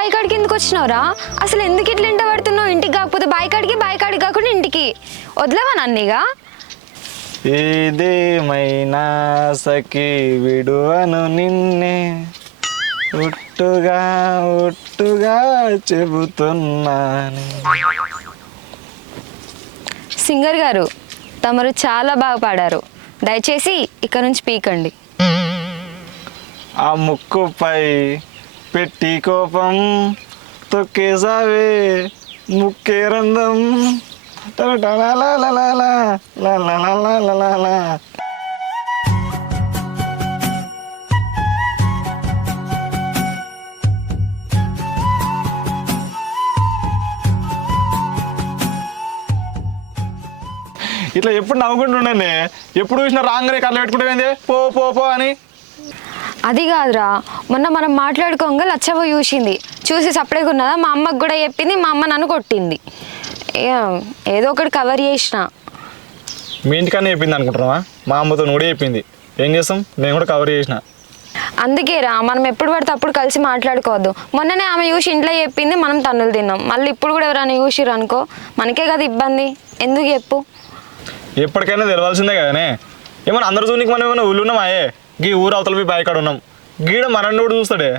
బాయి కాడికి ఎందుకు వచ్చినావురా? అసలు ఎందుకు ఇట్లా ఇంట పడుతున్నావు? ఇంటికి కాకపోతే బాయి కాడికి కాకుండా ఇంటికి వదిలేవా నన్నీగా? ఏదేమైనా సఖి విడువను నిన్నే ఒట్టుగా ఒట్టుగా చెబుతున్నాను. సింగర్ గారు, తమరు చాలా బాగా పాడారు. దయచేసి ఇక్కడ నుంచి పీకండి. ఆ ముక్కుపై పెట్టి కోపం తొక్కేసావే ముక్కే రంధం. ఇట్లా ఎప్పుడు నవ్వుకుంటుండే, ఎప్పుడు చూసినా రాంగనే కళ్ళ పెట్టుకుంటే పో పో పో అని. అది కాదురా, మొన్న మనం మాట్లాడుకోగా లచ్చవ్వ చూసి సపరేట్గా ఉన్నదా, మా అమ్మకు కూడా చెప్పింది. మా అమ్మ నన్ను కొట్టింది. ఏదో ఒకటి కవర్ చేసిన. మీ ఇంటికన్నా చెప్పింది అనుకుంటున్నావా? మా అమ్మతో కూడా చెప్పింది. ఏం చేస్తాం, నేను కూడా కవర్ చేసిన. అందుకేరా మనం ఎప్పుడు పడితే అప్పుడు కలిసి మాట్లాడుకోవద్దు. మొన్ననే ఆమె చూసి ఇంట్లో చెప్పింది, మనం తన్నులు తిన్నాం. మళ్ళీ ఇప్పుడు కూడా ఎవరైనా చూసిరు అనుకో, మనకే కదా ఇబ్బంది. ఎందుకు చెప్పు? ఎప్పటికైనా తెలవాల్సిందే కదనే. ఏమన్నా అందరు చూనికి మనం ఏమైనా ఊళ్ళు ఉన్నామాయే? గీ ఊరు అవతల బాయి కాడ ఉన్నాం, గీడ మనల్ని కూడా చూస్తాడే.